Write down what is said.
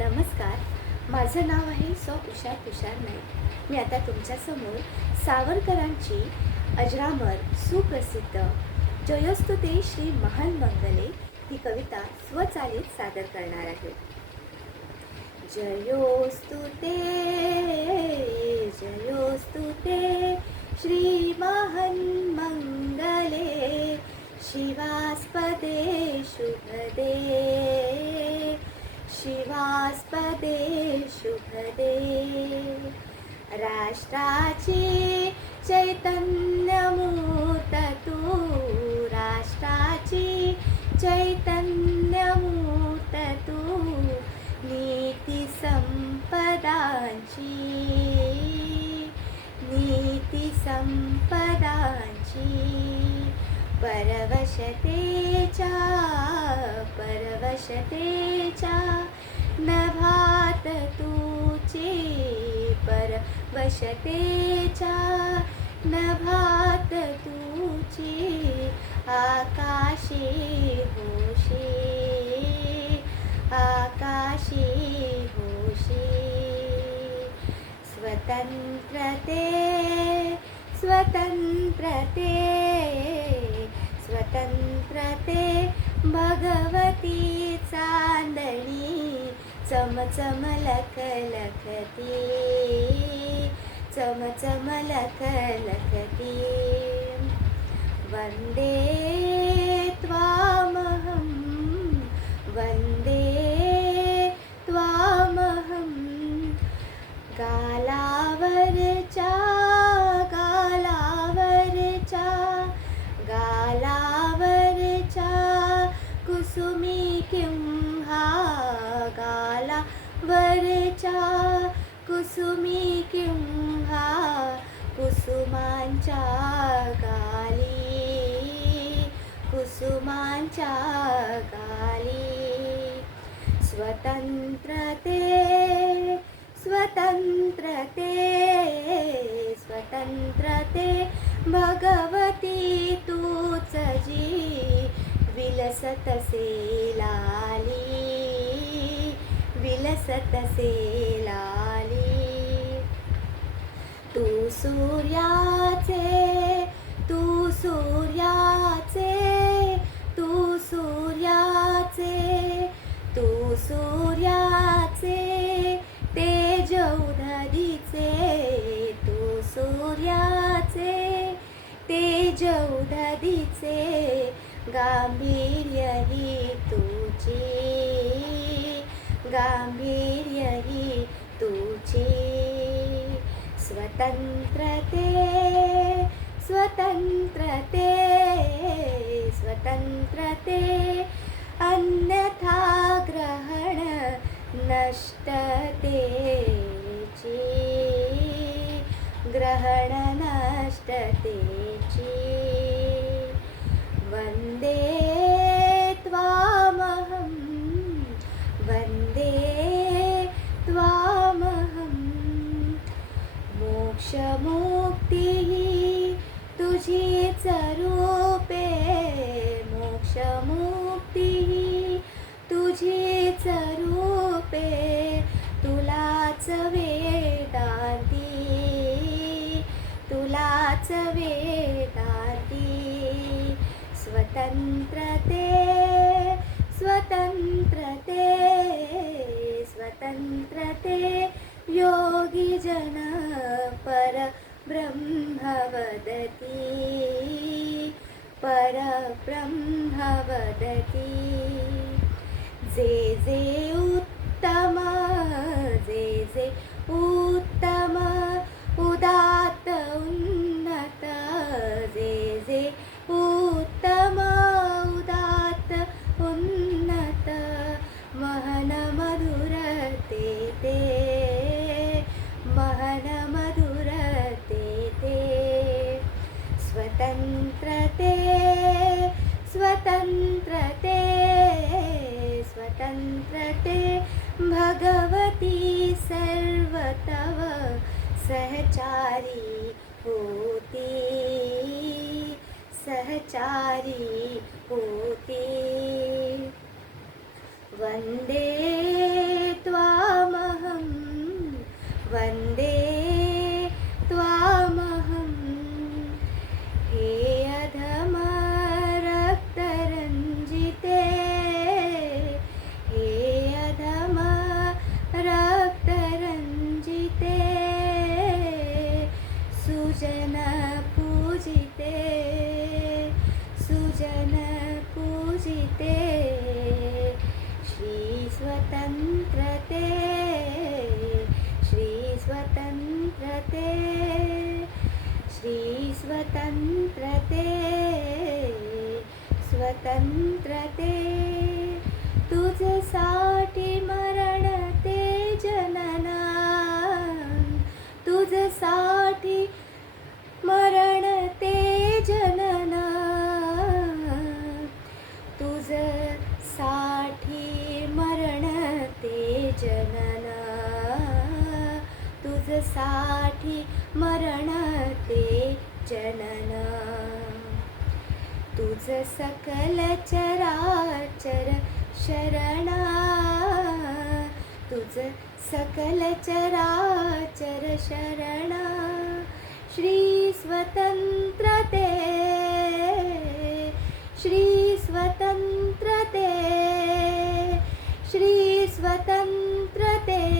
नमस्कार. माझं नाव आहे उषा तुषार नाईक. मी आता तुमच्यासमोर सावरकरांची अजरामर सुप्रसिद्ध जयोस्तुते श्री महान मंगले ही कविता स्वचालित सादर करणार आहे. जयोस्तुते जयोस्तुते श्री महान मंगले शिवास्पदे शुभदे शिवास्पदे शुभदे. राष्ट्राची चैतन्यमूर्त तू, राष्ट्राची चैतन्यमूर्त तू, नीती संपदांची परवशतेच्या नभात तुची, परवशतेच्या नभात तुची. आकाशी होशी स्वतंत्रते भगवती चांदणी चमचम लखलखती, चमचम लखलखती. वंदे त्वामहं गालावरच्या कुसुमी किंहा, गालावरच्या कुसुमी किंहा, कुसुमांच्या गाली. स्वतंत्रते भगवती तूच जी, विलसतसे लाली. तू सूर्याचे तेज उधळीचे, तू सूर्याचे तेज उधळीचे. गांभीर्य ही तुची. स्वतंत्रते अन्यथा ग्रहण नष्टतेची, वंदे त्वामहं मोक्षमुक्तिः तुझीच रूपे, मोक्षमुक्तिः तुझीच रूपे. तुलाच वेदांती. स्वतंत्रते योगी जन परब्रह्म वदति. जे उत्तम उदात्त उन्नत, जे उत्तम उदात्त उन्नत. महन मधुरते ते. स्वतंत्रते भगवती सर्वतव सहचारी होती. वंदे त्वा स्वतंत्रते श्री स्वतंत्रते श्री स्वतंत्रते स्वतंत्रते तुझसाठी मरण ते जनना तुझसाठी मरण ते जनना तुझसाठी मरण ते जनना तुझसाठी मरण ते जनना तुझ सकल चराचर शरणा तुझ सकल चराचर शरणा श्री स्वतंत्रते श्री स्वतंत्रते श्री स्वतंत्रते